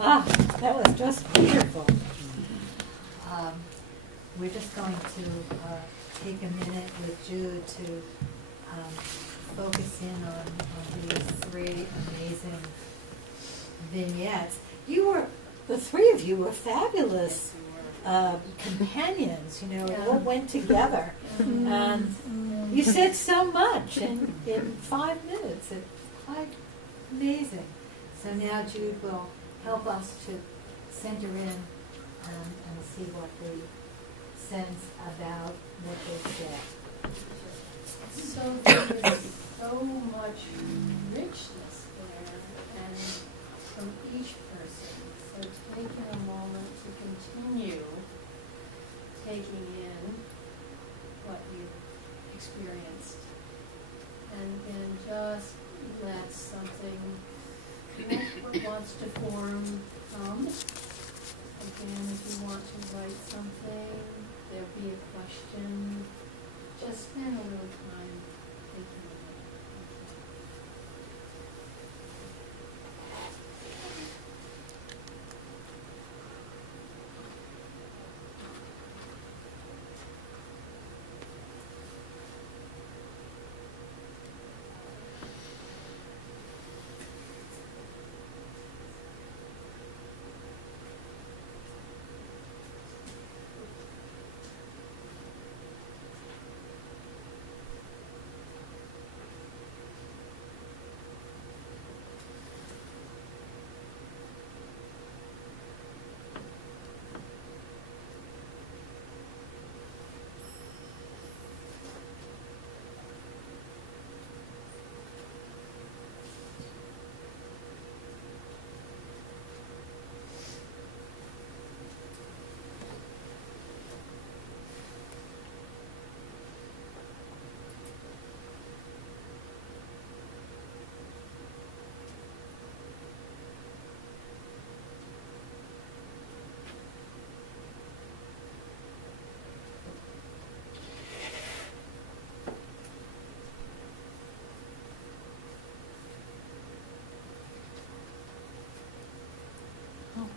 Ah, that was just wonderful. We're just going to take a minute with Jude to focus in on these three amazing vignettes. The three of you were fabulous companions. It all went together. And you said so much in 5 minutes. It's quite amazing. So now Jude will help us to center in and see what we sense about what they said. So there is so much richness there, and from each person. So taking a moment to continue taking in what you've experienced, and then just let something what wants to form come. Again, if you want to write something, there'll be a question. Just spend a little time thinking about it.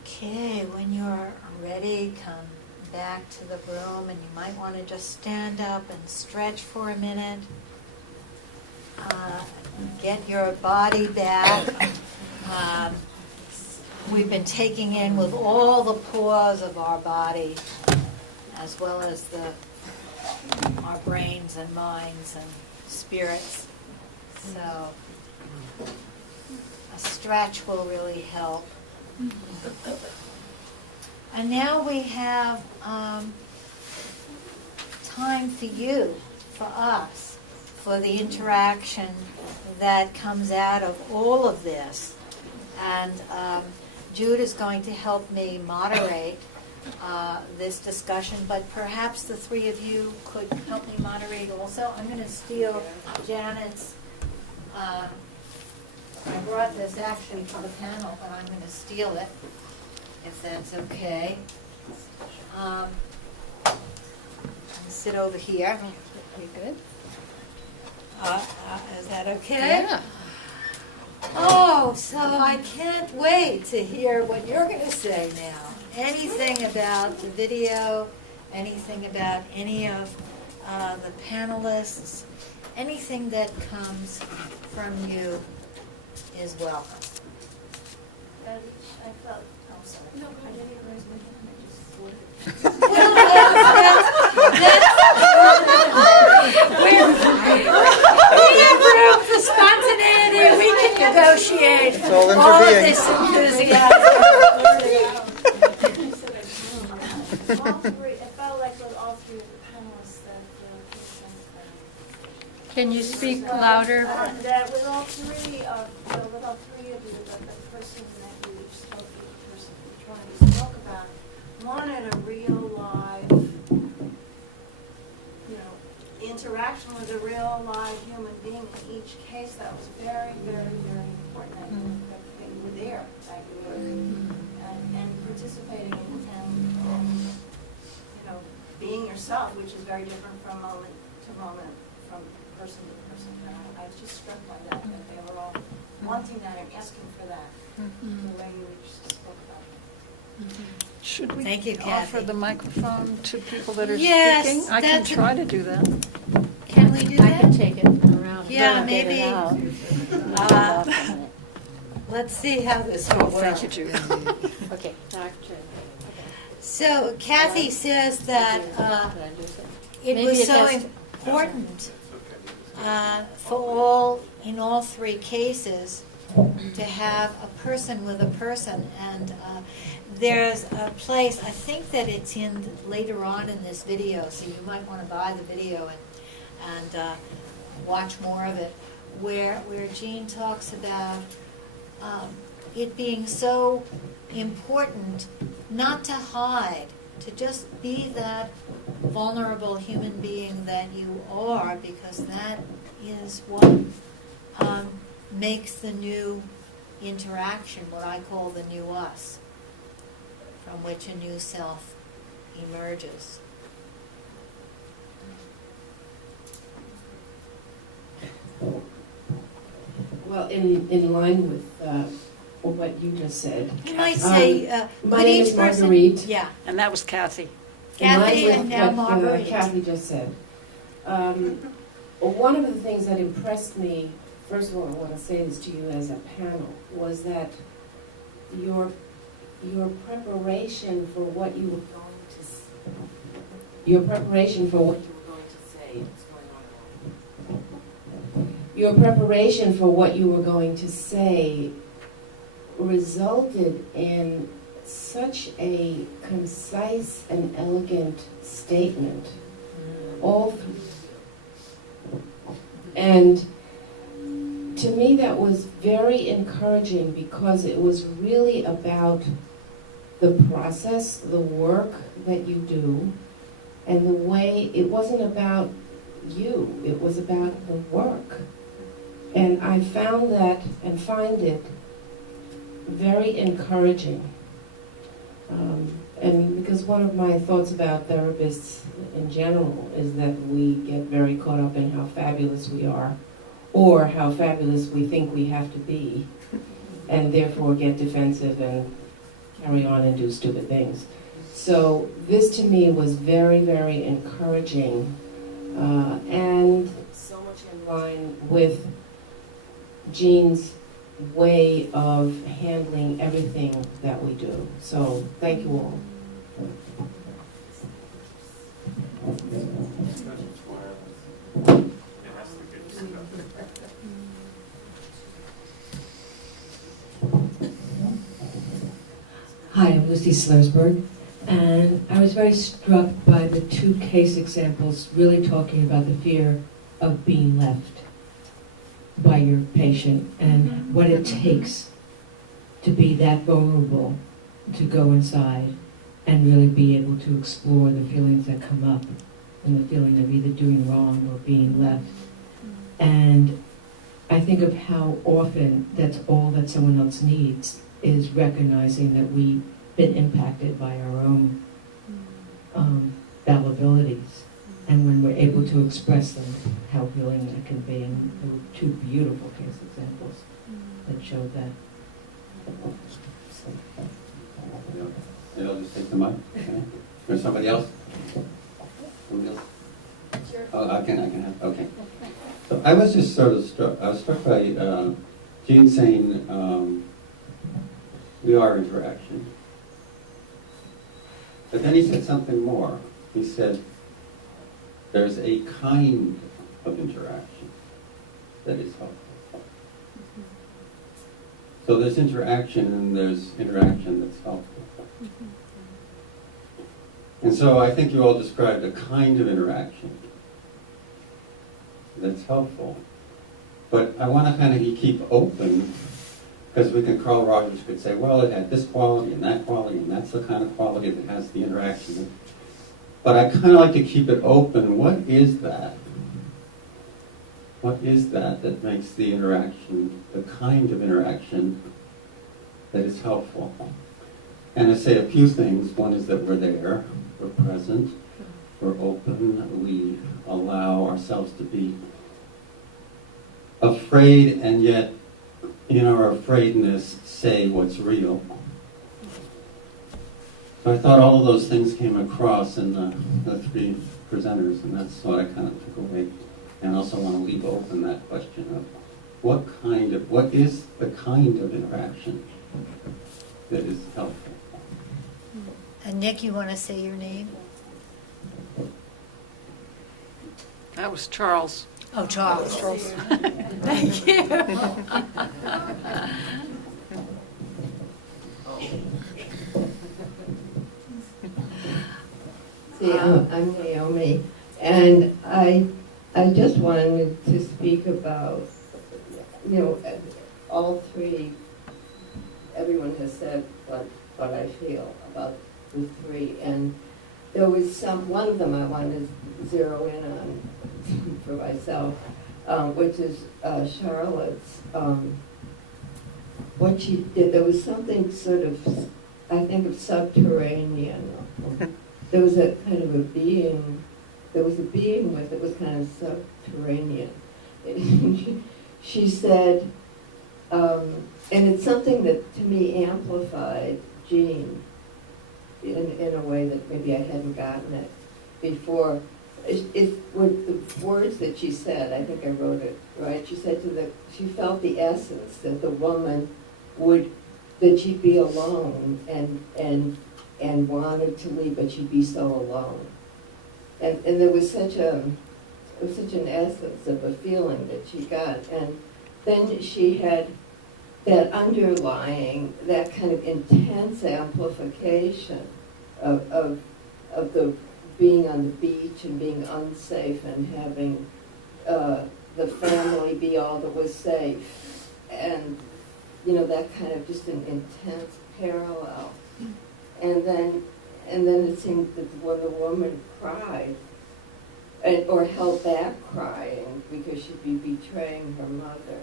Okay, when you're ready, come back to the room, and you might want to just stand up and stretch for a minute. Get your body back. We've been taking in with all the pores of our body, as well as our brains and minds and spirits. So a stretch will really help. And now we have time for you, for us, for the interaction that comes out of all of this. And Jude is going to help me moderate this discussion, but perhaps the three of you could help me moderate also. I'm going to steal Janet's I brought this actually for the panel, but I'm going to steal it, if that's okay. Sit over here. You good? Is that okay? Yeah. Oh, so I can't wait to hear what you're going to say now. Anything about the video, anything about any of the panelists, anything that comes from you is welcome. I felt, oh, sorry. No, I didn't raise my hand, I just floated. We have room for spontaneity. We can negotiate all of this enthusiasm. It felt like with all three of the panelists that Can you speak louder? that with all three of you, that the person that you spoke to, the person which one you spoke about, wanted a real live, interaction with a real live human being in each case. That was very, very, very important. That you were there, that you were and participating and being yourself, which is very different from moment to moment, from person to person. And I was just struck by that they were all wanting that and asking for that, the way you spoke about Should we Thank you, offer Kathy. the microphone to people that are Yes, speaking? I can that's a- try to do that. Can we do I that? can take it around. Yeah, Get it maybe. out. Let's see how this will work. Thank you, Judy. Okay, now I can turn it. So Kathy says that Did I lose it? it Maybe was it so has- important for in all three cases, to have a person with a person. And there's a place, I think that it's in later on in this video, so you might want to buy the video and watch more of it, where Jean talks about it being so important not to hide, to just be that vulnerable human being that you are, because that is what makes the new interaction, what I call the new us, from which a new self emerges. Well, in line with what you just said. You might say, my could name each is person... Marguerite. Yeah, And that was Kathy. Kathy in line and with now what Marguerite. Kathy just said. One of the things that impressed me, first of all, I want to say this to you as a panel, was that your preparation for what you were going to your preparation for what you were going to say. What's going on? Your preparation for what you were going to say resulted in such a concise and elegant statement, all through. And to me that was very encouraging, because it was really about the process, the work that you do, and the way, it wasn't about you, it was about the work. And I found that, and find it, very encouraging. And because one of my thoughts about therapists in general is that we get very caught up in how fabulous we are, or how fabulous we think we have to be, and therefore get defensive and carry on and do stupid things. So this to me was very, very encouraging, and so much in line with Jean's way of handling everything that we do. So thank you all. Hi, I'm Lucy Slersberg, and I was very struck by the two case examples really talking about the fear of being left by your patient and what it takes to be that vulnerable, to go inside and really be able to explore the feelings that come up, and the feeling of either doing wrong or being left. And I think of how often that's all that someone else needs, is recognizing that we've been impacted by our own fallibilities. And when we're able to express them, how healing that can be. And there were two beautiful case examples that showed that. Maybe I'll just take the mic. Okay. There's somebody else? Somebody else? Sure. Oh, I can have, okay. So I was just sort of struck, I was struck by Jean saying we are interaction. But then he said something more. He said there's a kind of interaction that is helpful. So there's interaction and there's interaction that's helpful. And so I think you all described a kind of interaction that's helpful. But I want to kind of keep open, because we can, Carl Rogers could say, well, it had this quality and that's the kind of quality that has the interaction. But I kind of like to keep it open. What is that? What is that that makes the interaction, the kind of interaction that is helpful? And I say a few things. One is that we're there, we're present, we're open, we allow ourselves to be afraid, and yet in our afraidness say what's real. So I thought all of those things came across in the three presenters, and that's what I kind of took away. And also want to leave open that question of what is the kind of interaction that is helpful? And Nick, you want to say your name? That was Charles. Oh, Charles. Thank you. See, I'm Naomi, and I just wanted to speak about, all three, everyone has said what I feel about the three, and there was one of them I wanted to zero in on for myself, which is Charlotte's, what she did. There was something sort of, I think, of subterranean. There was a kind of a being, there was a being with it was kind of subterranean. She said, and it's something that to me amplified Jean in a way that maybe I hadn't gotten it before. It's with the words that she said, I think I wrote it right. She said she felt the essence that the woman that she'd be alone and wanted to leave, but she'd be so alone. And there was such an essence of a feeling that she got. And then she had that underlying, that kind of intense amplification of the being on the beach and being unsafe and having the family be all that was safe. And, that kind of just an intense parallel. And then it seemed that when the woman cried, or held back crying because she'd be betraying her mother,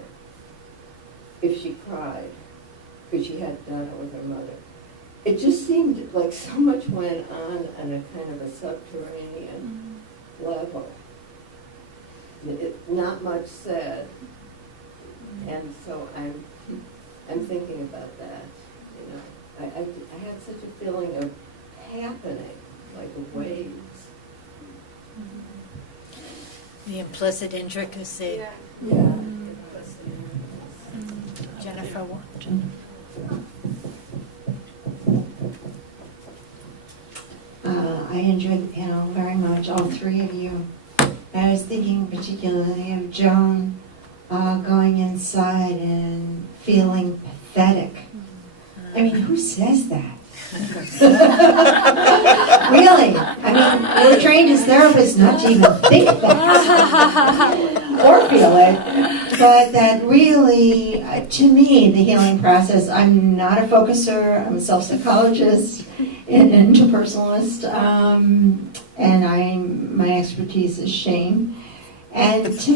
if she cried, because she had done it with her mother. It just seemed like so much went on a kind of a subterranean level. Not much said. And so I'm thinking about that, I had such a feeling of happening, like waves. The implicit intricacy. Yeah. Jennifer. I enjoyed the panel very much, all three of you. I was thinking particularly of Joan going inside and feeling pathetic. I mean, who says that? Really? I mean, we're trained as therapists not to even think that or feel it. But that really, to me, the healing process, I'm not a focuser, I'm a self-psychologist, an interpersonalist, and my expertise is shame. And to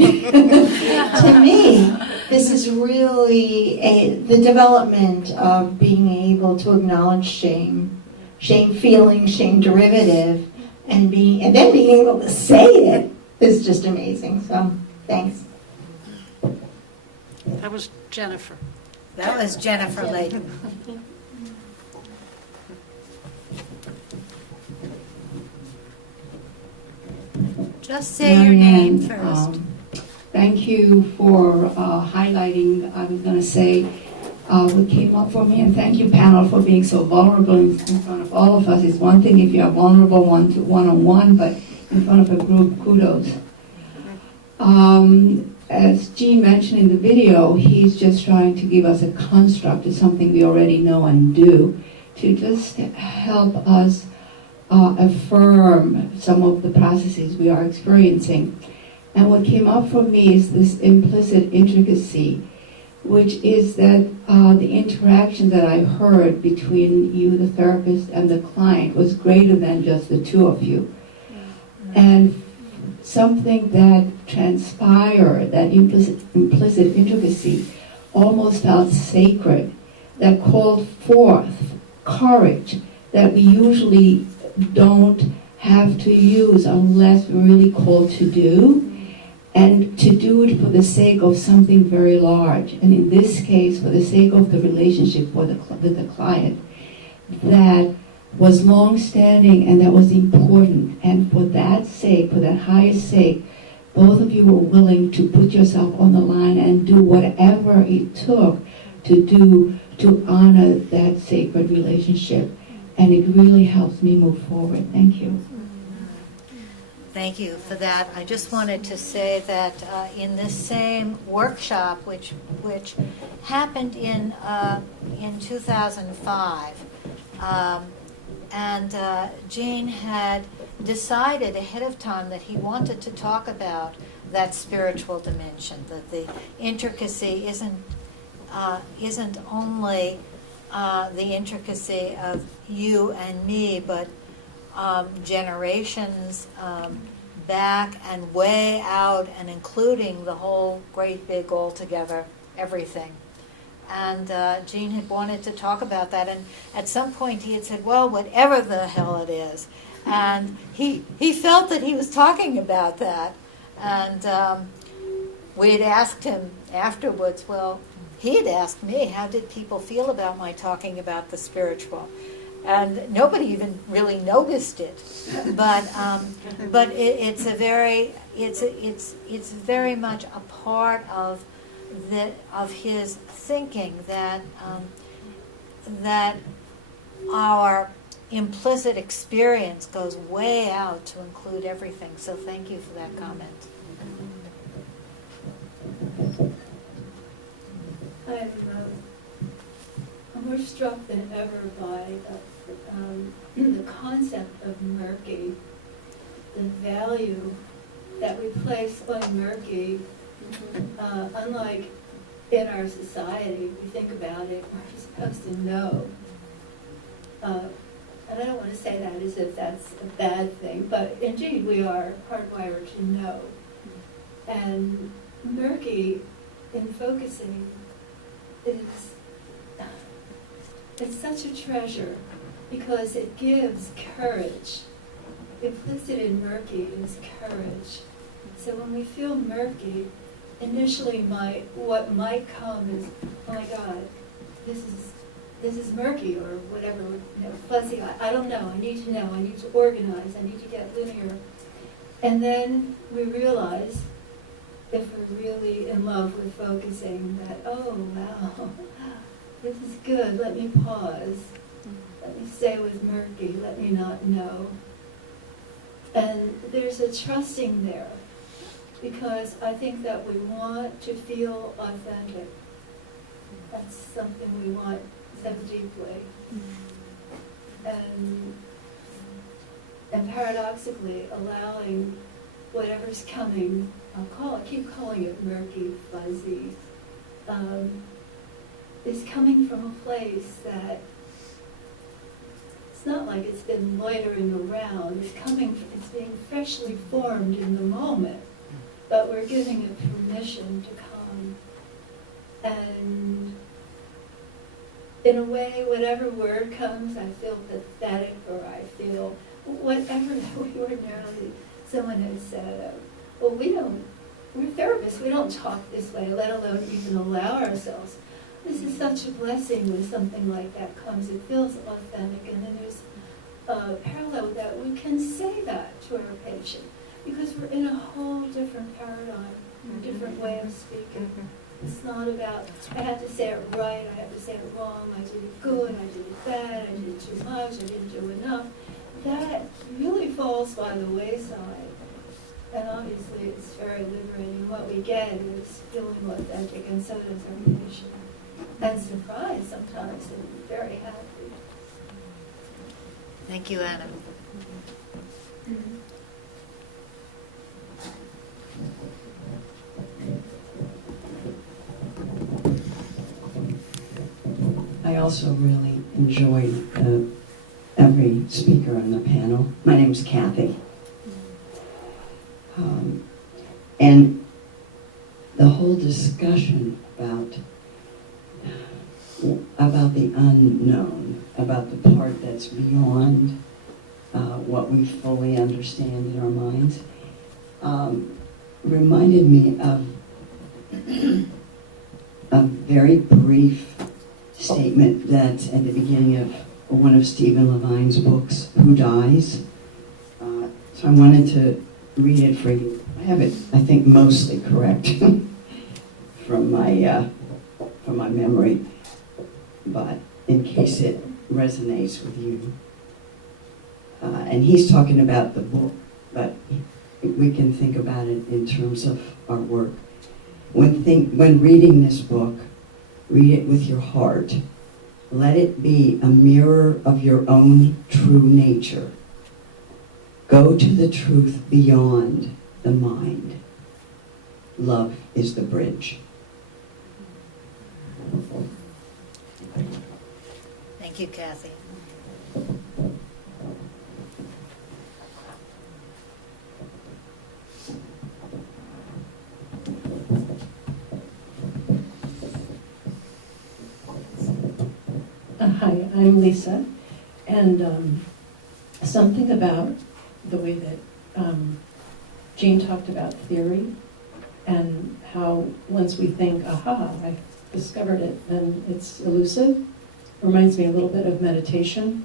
me, this is really the development of being able to acknowledge shame feeling, shame derivative, and then being able to say it is just amazing. So, thanks. That was Jennifer. That was Jennifer Layton. Just say your name first. Thank you for highlighting, I was going to say, what came up for me, and thank you, panel, for being so vulnerable in front of all of us. It's one thing if you are vulnerable one-on-one, but in front of a group, kudos. As Gene mentioned in the video, he's just trying to give us a construct of something we already know and do, to just help us affirm some of the processes we are experiencing. And what came up for me is this implicit intricacy, which is that the interaction that I heard between you, the therapist, and the client was greater than just the two of you. And something that transpired, that implicit intricacy, almost felt sacred, that called forth courage that we usually don't have to use unless we're really called to do, and to do it for the sake of something very large. And in this case, for the sake of the relationship with the client, that was long-standing and that was important. And for that sake, for that highest sake, both of you were willing to put yourself on the line and do whatever it took to do to honor that sacred relationship. And it really helps me move forward. Thank you. Thank you for that. I just wanted to say that in this same workshop, which happened in 2005, and Gene had decided ahead of time that he wanted to talk about that spiritual dimension, that the intricacy isn't only the intricacy of you and me, but generations back and way out, and including the whole great big altogether everything. And Gene had wanted to talk about that, and at some point he had said, well, whatever the hell it is. And he felt that he was talking about that. And we had asked him afterwards, well, he had asked me, how did people feel about my talking about the spiritual? And nobody even really noticed it, but it's very much a part of his thinking that our implicit experience goes way out to include everything. So thank you for that comment. I'm more struck than ever by the concept of murky, the value that we place on murky. Unlike in our society, we think about it, we're supposed to know. And I don't want to say that as if that's a bad thing, but indeed we are hardwired to know. And murky, in focusing, it's such a treasure because it gives courage. Implicit in murky is courage. So when we feel murky, initially what might come is, oh my God, this is murky, or whatever, fuzzy. I don't know. I need to know. I need to organize. I need to get linear. And then we realize, if we're really in love with focusing, that, oh, wow, this is good. Let me pause. Let me stay with murky. Let me not know. And there's a trusting there, because I think that we want to feel authentic. That's something we want so deeply. And paradoxically, allowing whatever's coming, keep calling it murky, fuzzy, is coming from a place that it's not like it's been loitering around. It's being freshly formed in the moment, but we're giving it permission to come. And in a way, whatever word comes, I feel pathetic, or I feel whatever we ordinarily, someone has said, well, we're therapists, we don't talk this way, let alone even allow ourselves. This is such a blessing when something like that comes. It feels authentic, and then there's a parallel with that. We can say that to our patient because we're in a whole different paradigm, a different way of speaking. It's not about, I have to say it right, I have to say it wrong, I did it good, I did it bad, I did it too much, I didn't do enough. That really falls by the wayside. And obviously it's very liberating. What we get is feeling authentic, and so does our patient. And surprised sometimes, and very happy. Thank you, Anna. I also really enjoyed every speaker on the panel. My name's Kathy. And the whole discussion about the unknown, about the part that's beyond what we fully understand in our minds, reminded me of a very brief statement that's at the beginning of one of Stephen Levine's books, Who Dies? So I wanted to read it for you. I have it, I think, mostly correct from my memory, but in case it resonates with you. And he's talking about the book, but we can think about it in terms of our work. When reading this book, read it with your heart. Let it be a mirror of your own true nature. Go to the truth beyond the mind. Love is the bridge. Thank you, Kathy. Hi, I'm Lisa, and something about the way that Jane talked about theory and how once we think, aha, I discovered it, then it's elusive. Reminds me a little bit of meditation.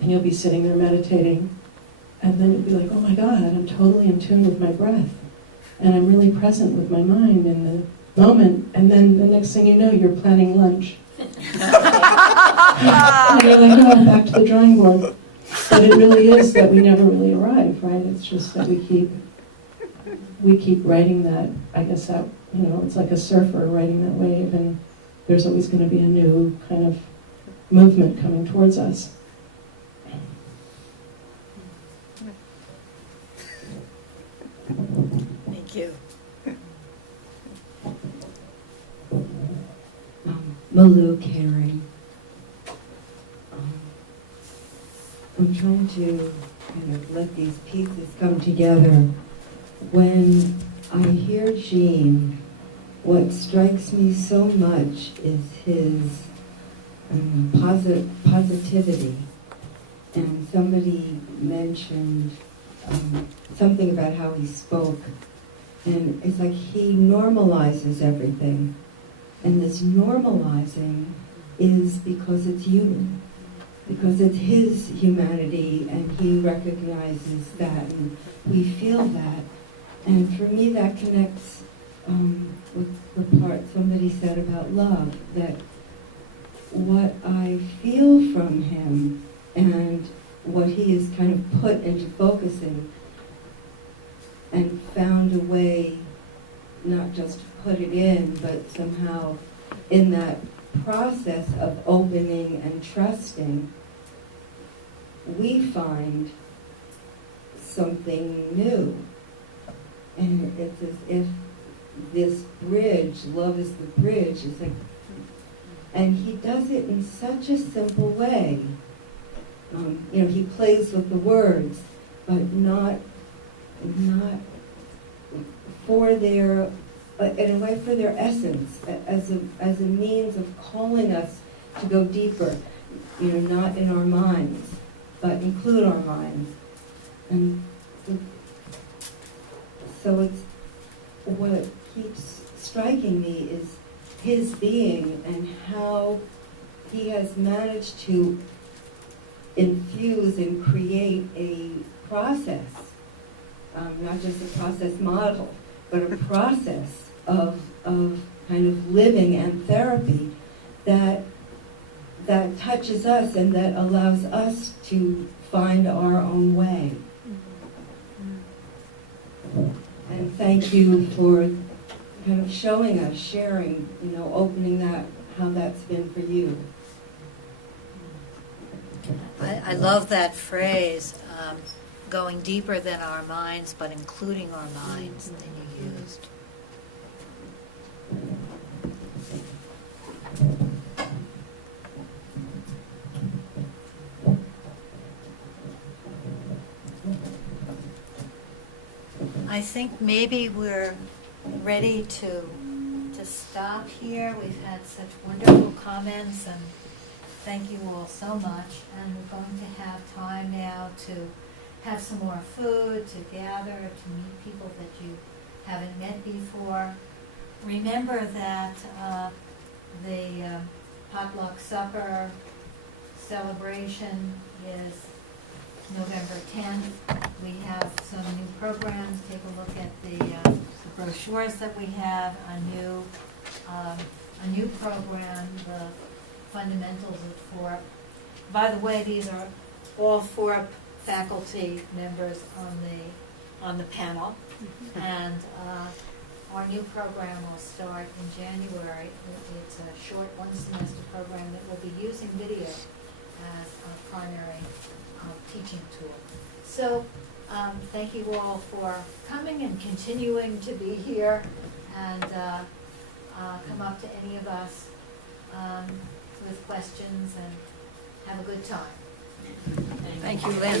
And you'll be sitting there meditating, and then you'll be like, oh my God, I'm totally in tune with my breath. And I'm really present with my mind in the moment. And then the next thing you know, you're planning lunch. And you're like, oh, back to the drawing board. But it really is that we never really arrive, right? It's just that we keep riding that, I guess that, it's like a surfer riding that wave, and there's always going to be a new kind of movement coming towards us. Thank you. Malu Caring. I'm trying to kind of let these pieces come together. When I hear Gene, what strikes me so much is his positivity. And somebody mentioned something about how he spoke. And it's like he normalizes everything. And this normalizing is because it's human. Because it's his humanity, and he recognizes that, and we feel that. And for me, that connects with the part somebody said about love, that what I feel from him and what he has kind of put into focusing and found a way not just to put it in, but somehow in that process of opening and trusting, we find something new. And it's as if this bridge, love is the bridge, is like, and he does it in such a simple way. He plays with the words, but not for their, in a way for their essence, as a means of calling us to go deeper, not in our minds, but include our minds. And so it's, what keeps striking me is his being and how he has managed to infuse and create a process, not just a process model, but a process of kind of living and therapy that touches us and that allows us to find our own way. And thank you for kind of showing us, sharing, opening that, how that's been for you. I love that phrase, going deeper than our minds, but including our minds, that you used. I think maybe we're ready to stop here. We've had such wonderful comments, and thank you all so much. And we're going to have time now to have some more food, to gather, to meet people that you haven't met before. Remember that the potluck supper celebration is November 10th. We have some new programs. Take a look at the brochures that we have. A new program, the Fundamentals of FORP. By the way, these are all FORP faculty members on the panel, and our new program will start in January. It's a short one-semester program that will be using video as a primary teaching tool. So thank you all for coming and continuing to be here, and come up to any of us with questions, and have a good time. Thank you, Lynn.